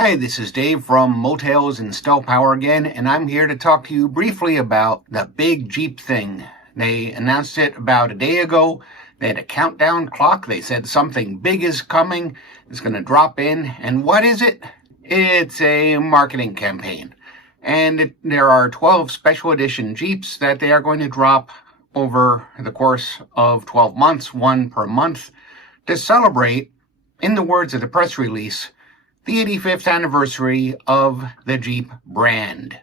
Hi, this is Dave from Motels and Stealth Power again, and I'm here to talk to you briefly about the big Jeep thing. They announced it about a day ago. They had a countdown clock. They said something big is coming. It's going to drop in. And what is it? It's a marketing campaign. And there are 12 special edition Jeeps that they are going to drop over the course of 12 months, one per month, to celebrate, in the words of the press release, the 85th anniversary of the Jeep brand.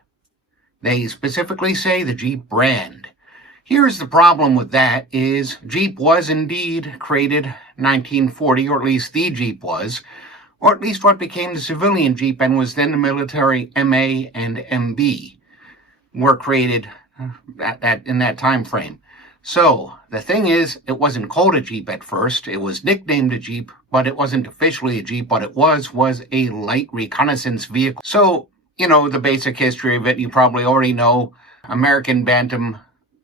They specifically say the Jeep brand. Here's the problem with that is Jeep was indeed created 1940, or at least the Jeep was, or at least what became the civilian Jeep and was then the military MA and MB were created in that time frame. So the thing is, it wasn't called a Jeep at first. It was nicknamed a Jeep, but it wasn't officially a Jeep. What it was a light reconnaissance vehicle. So, the basic history of it, you probably already know. American Bantam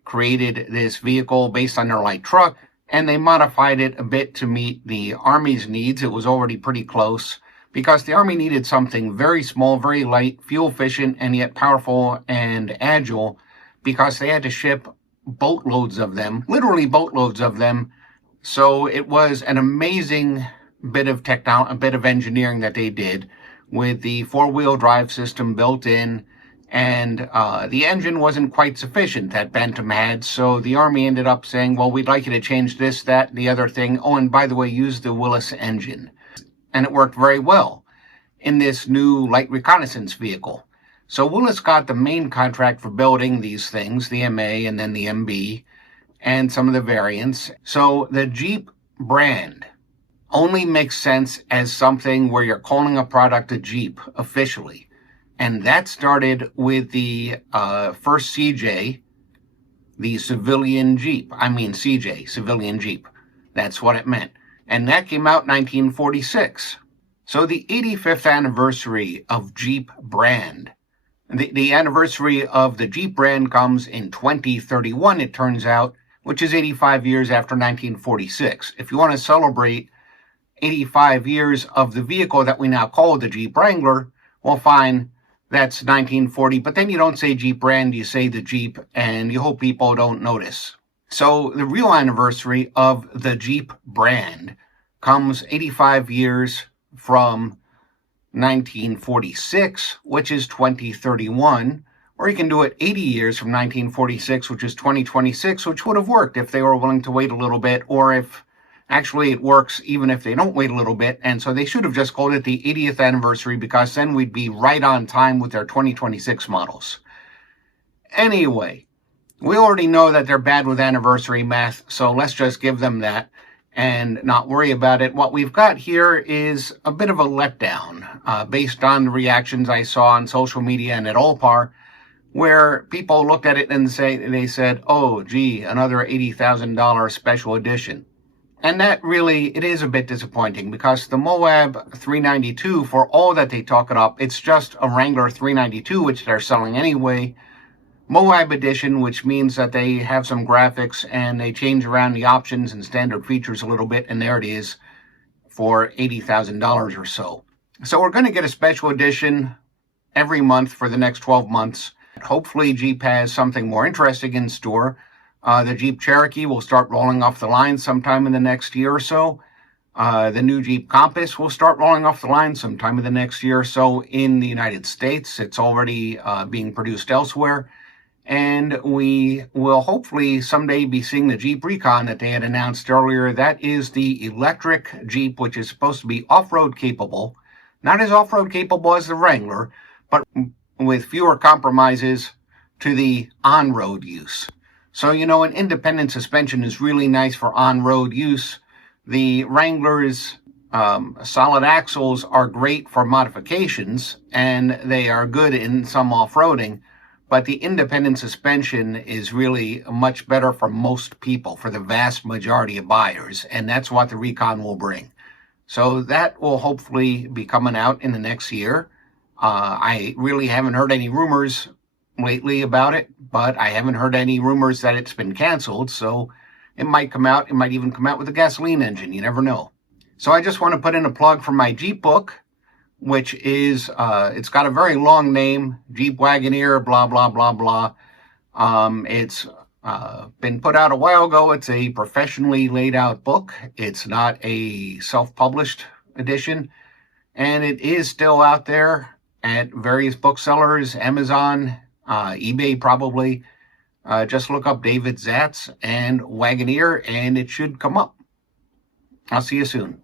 created this vehicle based on their light truck, and they modified it a bit to meet the Army's needs. It was already pretty close because the Army needed something very small, very light, fuel efficient, and yet powerful and agile because they had to ship boatloads of them, literally boatloads of them. So it was an amazing bit of technology, a bit of engineering that they did with the four-wheel drive system built in, and the engine wasn't quite sufficient that Bantam had. So the Army ended up saying, well, we'd like you to change this, that, and the other thing. Oh, and by the way, use the Willis engine. And it worked very well in this new light reconnaissance vehicle. So Willis got the main contract for building these things, the MA and then the MB, and some of the variants. So the Jeep brand only makes sense as something where you're calling a product a Jeep officially. And that started with the first CJ, the civilian Jeep. CJ, civilian Jeep. That's what it meant. And that came out in 1946. So the 85th anniversary of Jeep brand. The anniversary of the Jeep brand comes in 2031, it turns out, which is 85 years after 1946. If you want to celebrate 85 years of the vehicle that we now call the Jeep Wrangler, well, fine, that's 1940. But then you don't say Jeep brand, you say the Jeep, and you hope people don't notice. So the real anniversary of the Jeep brand comes 85 years from 1946, which is 2031, or you can do it 80 years from 1946, which is 2026, which would have worked if they were willing to wait a little bit, or if actually it works even if they don't wait a little bit. And so they should have just called it the 80th anniversary, because then we'd be right on time with their 2026 models. Anyway, we already know that they're bad with anniversary math, so let's just give them that and not worry about it. What we've got here is a bit of a letdown based on the reactions I saw on social media and at Allpar, where people looked at it and they said, oh, gee, another $80,000 special edition. And that really, it is a bit disappointing because the Moab 392, for all that they talk it up, it's just a Wrangler 392, which they're selling anyway. Moab edition, which means that they have some graphics and they change around the options and standard features a little bit, and there it is for $80,000 or so. So we're going to get a special edition every month for the next 12 months. Hopefully Jeep has something more interesting in store. The Jeep Cherokee will start rolling off the line sometime in the next year or so. The new Jeep Compass will start rolling off the line sometime in the next year or so in the United States. It's already being produced elsewhere. And we will hopefully someday be seeing the Jeep Recon that they had announced earlier. That is the electric Jeep, which is supposed to be off-road capable. Not as off-road capable as the Wrangler, but with fewer compromises to the on-road use. So, an independent suspension is really nice for on-road use. The Wrangler's solid axles are great for modifications, and they are good in some off-roading. But the independent suspension is really much better for most people, for the vast majority of buyers. And that's what the Recon will bring. So that will hopefully be coming out in the next year. I really haven't heard any rumors lately about it, but I haven't heard any rumors that it's been canceled. So it might come out. It might even come out with a gasoline engine. You never know. So I just want to put in a plug for my Jeep book, which is, it's got a very long name, Jeep Wagoneer, blah, blah, blah, blah. It's been put out a while ago. It's a professionally laid out book. It's not a self-published edition, and it is still out there at various booksellers, Amazon, eBay probably. Just look up David Zatz and Wagoneer, and it should come up. I'll see you soon.